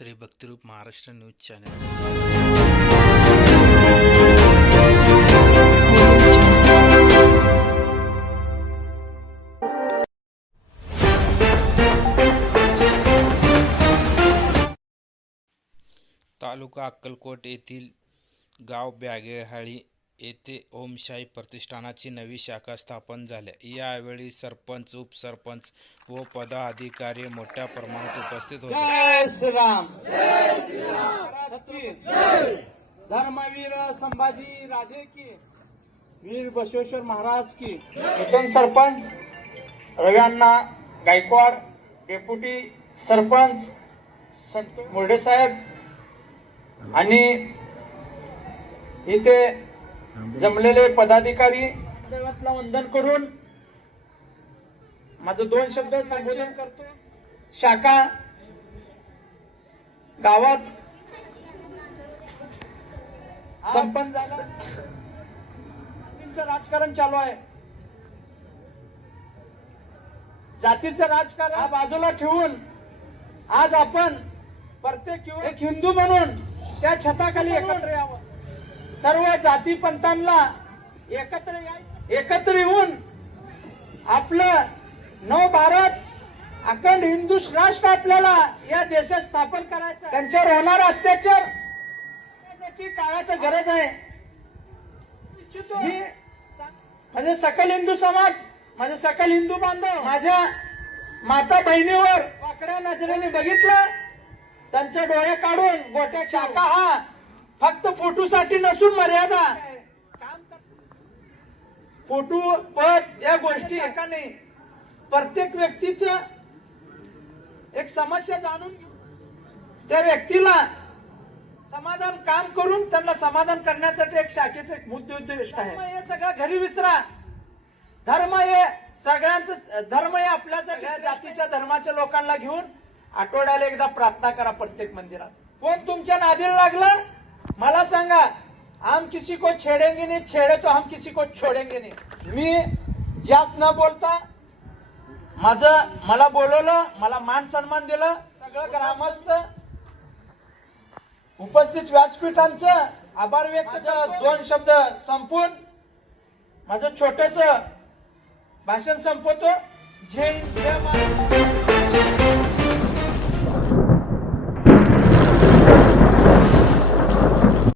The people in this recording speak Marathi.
Shri Bhaktirup Maharashtra news channel. तालुका अक्कलकोट येथील गाव ब्यागेहाळी येथे ओमशाही प्रतिष्ठानाची नवी शाखा स्थापन झाल्या. यावेळी सरपंच उपसरपंच व पदाधिकारी मोठ्या प्रमाणात उपस्थित होते. श्रीराम. धर्मवीर संभाजी राजे की वीर बसवेश्वर महाराज की नूतन सरपंच रव्यांना गायकवाड डेप्युटी सरपंच संत मुर्डे साहेब आणि इथे जमलेले पदाधिकारी देवातला वंदन करून माझं दोन शब्द संबोधन करतो शाखा गावात संपन्न झालं. राजकारण चालू आहे. जातीचं राजकारण बाजूला ठेवून आज आपण प्रत्येक एक हिंदू म्हणून त्या छताखाली एकत्र यावं. सर्व जाती पंथांना एकत्र एकत्र येऊन आपलं नव भारत अखंड हिंदू राष्ट्र आपल्याला या देशात स्थापन करायचं. त्यांच्यावर होणारा अत्याचार काळाची गरज आहे मी माझे सकल हिंदू समाज माझे सकल हिंदू बांधव माझ्या माता बहिणीवर वाकड्या नजरेने बघितलं त्यांचे डोळे काढून गोट्या शाखा हा फक्त फोटोसाठी नसून मर्यादा. फोटो पद या गोष्टी. एका नाही प्रत्येक व्यक्तीचं एक समस्या जाणून त्या व्यक्तीला समाधान काम करून त्यांना समाधान करण्यासाठी एक शाखेचं एक मुद्दे उद्दिष्ट आहे. हे सगळं घरी विसरा. धर्म हे सगळ्यांचं धर्म हे आपल्या सगळ्या जातीच्या धर्माच्या लोकांना घेऊन आठवड्याला एकदा प्रार्थना करा प्रत्येक मंदिरात. कोण तुमच्या नादीला लागलं? मला सांगा हम किसी को छेडेंगे नहीं छेडे तो हम किसी को छोडेंगे नहीं. मी जास्त न बोलता माझं मला बोलवलं मला मान सन्मान दिलं सगळं ग्रामस्थ उपस्थित व्यासपीठांचं आभार व्यक्त. दोन शब्द संपून माझं छोटस भाषण संपवतो. जय जय